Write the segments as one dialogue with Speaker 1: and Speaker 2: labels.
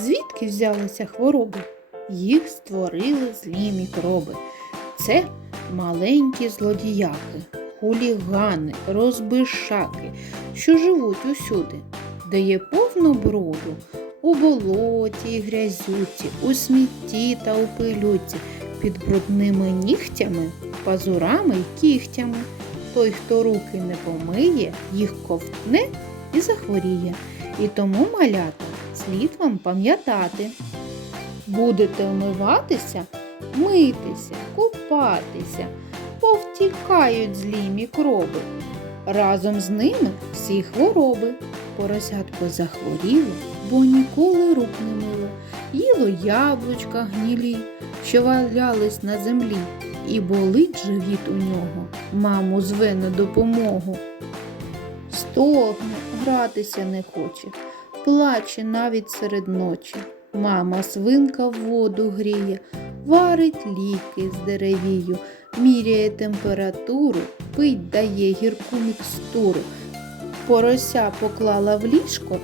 Speaker 1: Звідки взялися хвороби? Їх створили злі мікроби. Це маленькі злодіяки, хулігани, розбишаки, що живуть усюди, де є повно броду, у болоті грязюці, у смітті та у пилюці, під брудними нігтями, пазурами й кігтями. Той, хто руки не помиє, їх ковтне і захворіє. І тому, малята, слід вам пам'ятати. Будете вмиватися, митися, купатися, повтікають злі мікроби. Разом з ними всі хвороби. Поросятко захворіло, бо ніколи рук не мило. Їло яблучка гнілі, що валялись на землі, і болить живіт у нього. Маму зве на допомогу. Стогне, гратися не хоче, плаче навіть серед ночі. Мама свинка воду гріє, варить ліки з деревію, міряє температуру, пить дає гірку мікстуру. Порося поклала в ліжко,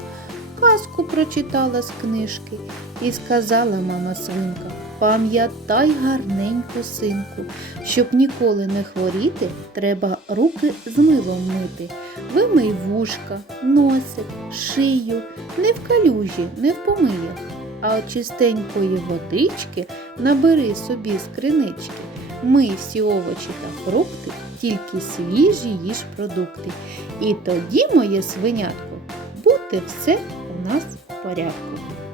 Speaker 1: казку прочитала з книжки і сказала мама свинка, пам'ятай гарненько, синку, щоб ніколи не хворіти, треба руки з милом мити. Вимий вушка, носик, шию, не в калюжі, не в помиях, а от чистенької водички набери собі з кринички. Мий всі овочі та фрукти, тільки свіжі їж продукти. І тоді, моє свинятко, буде все у нас в порядку.